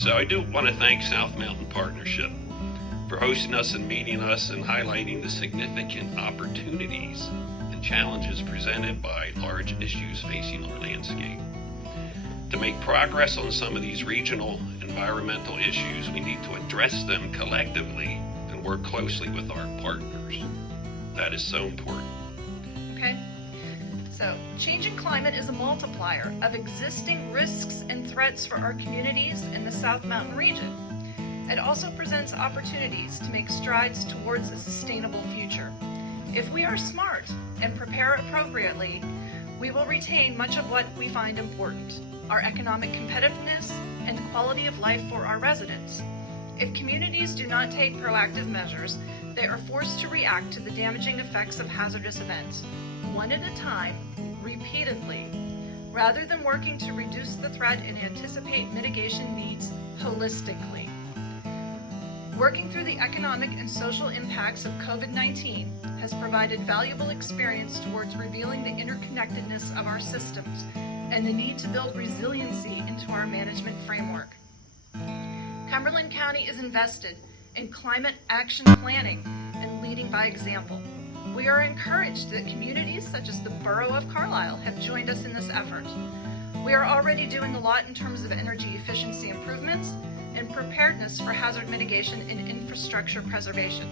So I do want to thank South Mountain Partnership for hosting us and meeting us and highlighting the significant opportunities and challenges presented by large issues facing our landscape. To make progress on some of these regional environmental issues, we need to address them collectively and work closely with our partners. That is so important. Okay? So, changing climate is a multiplier of existing risks and threats for our communities in the South Mountain region. It also presents opportunities to make strides towards a sustainable future. If we are smart and prepare appropriately, we will retain much of what we find important, our economic competitiveness and quality of life for our residents. If communities do not take proactive measures, they are forced to react to the damaging effects of hazardous events, one at a time, repeatedly, rather than working to reduce the threat and anticipate mitigation needs holistically. Working through the economic and social impacts of COVID-19 has provided valuable experience towards revealing the interconnectedness of our systems and the need to build resiliency into our management framework. Cumberland County is invested in climate action planning and leading by example. We are encouraged that communities such as the Borough of Carlisle have joined us in this effort. We are already doing a lot in terms of energy efficiency improvements and preparedness for hazard mitigation and infrastructure preservation.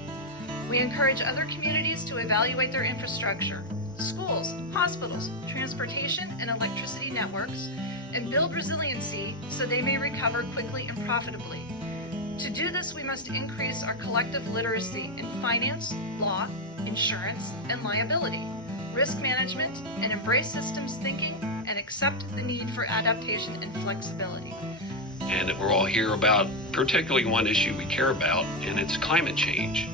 We encourage other communities to evaluate their infrastructure, schools, hospitals, transportation, and electricity networks, and build resiliency so they may recover quickly and profitably. To do this, we must increase our collective literacy in finance, law, insurance, and liability, risk management, and embrace systems thinking and accept the need for adaptation and flexibility. And that we're all here about particularly one issue we care about, and it's climate change.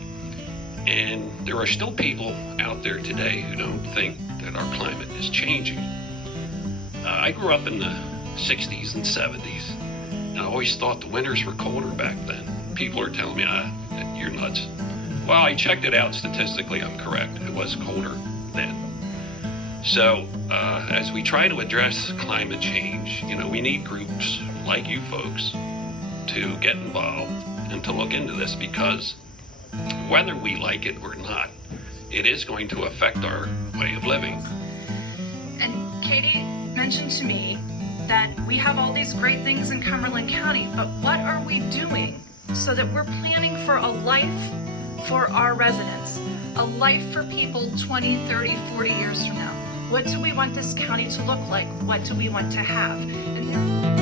And there are still people out there today who don't think that our climate is changing. I grew up in the 60s and 70s, and I always thought the winters were colder back then. People are telling me, you're nuts. Well, I checked it out statistically, I'm correct. It was colder then. So as we try to address climate change, we need groups like you folks to get involved and to look into this, because whether we like it or not, it is going to affect our way of living. And Katie mentioned to me that we have all these great things in Cumberland County, but what are we doing so that we're planning for a life for our residents, a life for people 20, 30, 40 years from now? What do we want this county to look like? What do we want to have? And